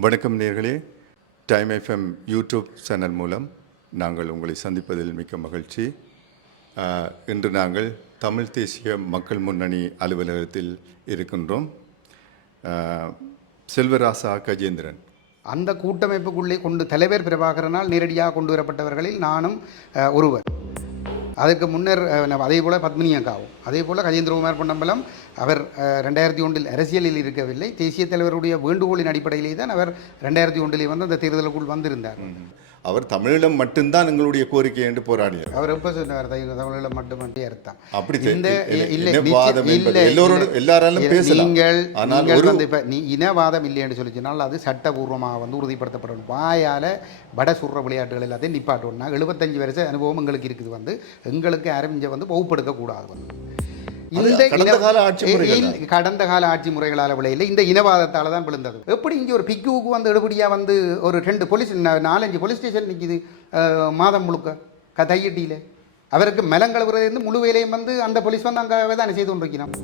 வணக்கம் நேர்களே. Time FM YouTube channel மூலம் நாங்கள் உங்களை சந்திப்பதில் மிக்க மகிழ்ச்சி. இன்று நாங்கள் தமிழ் தேசிய மக்கள் முன்னணி அலுவலகத்தில் இருக்கின்றோம். செல்வராசா கஜேந்திரன். அந்த கூட்டமைப்புக்குள்ளே கொண்டு தலைவர் பிரபாகரனால் நேரடியாக கொண்டு வரப்பட்டவர்களில் நானும் ஒருவர். அதற்கு முன்னர் அதே போல் பத்மினி அக்காவும் அதே போல் கஜேந்திரகுமார் பொன்னம்பலம் அவர் ரெண்டாயிரத்தி ஒன்றில் அரசியலில் இருக்கவில்லை. தேசிய தலைவருடைய வேண்டுகோளின் அடிப்படையிலே தான் அவர் ரெண்டாயிரத்தி ஒன்றிலே வந்து அந்த தேர்தலுக்குள் வந்திருந்தார். அவர் தமிழிடம் மட்டும்தான் எங்களுடைய கோரிக்கை என்று போராடினார். அவர் எப்போ சொன்னார்? தமிழில் மட்டுமன்றே அர்த்தம். அப்படி இந்த இல்லை, இல்லை என்ன நிச்சய- வாதம் என்பது. இல்லை, எல்லோரோடும் இல்லை. எல்லாராலும் இல்லை, பேசலாம். நீங்கள் வந்து இப்போ நீ இனவாதம் இல்லைன்னு சொல்லி சொன்னால் அது சட்டபூர்வமாக வந்து உறுதிப்படுத்தப்படணும். வாயால் வட சுடுற விளையாட்டுகள் எல்லாத்தையும் நிப்பாட்டணும் நாங்கள் எழுபத்தஞ்சு வருஷ அனுபவம் எங்களுக்கு இருக்குது வந்து எங்களுக்கு இங்கே வந்து ஒப்புப்படுத்தக்கூடாது வந்து. அது கடந்த கால ஆட்சி கடந்த கால ஆட்சி முறைகளால் விளையில. இந்த இனவாதத்தால் தான் விழுந்தது. எப்படி இங்கே ஒரு பிக்குவுக்கு வந்து எடுபடியாக வந்து ஒரு ரெண்டு போலீஸ் நாலஞ்சு போலீஸ் ஸ்டேஷன் நிற்கிது மாதம் முழுக்க க தையட்டியில். அவருக்கு மலங்களவுறது முழு வேலையும் வந்து அந்த போலீஸ் வந்து அங்கே தானே செய்து கொண்டிருக்கிறான்.